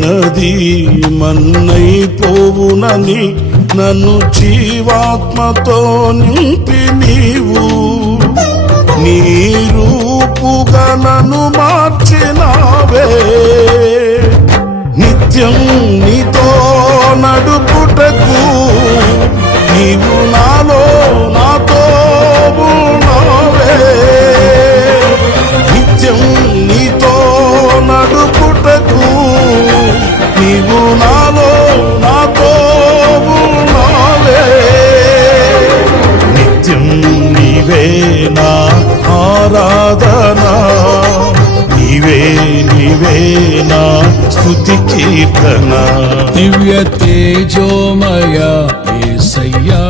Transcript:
వినది మన్నైపోవునని నన్ను జీవాత్మతో నింపి నీవు నీ రూపుగా నన్ను మార్చినావే. నిత్యం నీతో నడుపుటకు నీవు నాలో నాతో ఉన్నావే. నిత్యం నీతో నడుపుటకు నీవు నాలో నాతో ఉన్నావే. నిత్యం నీవే నా ఆరాధనా, నీవే నా స్తుతి కీర్తన. దివ్య తేజోమయ యేసయ్యా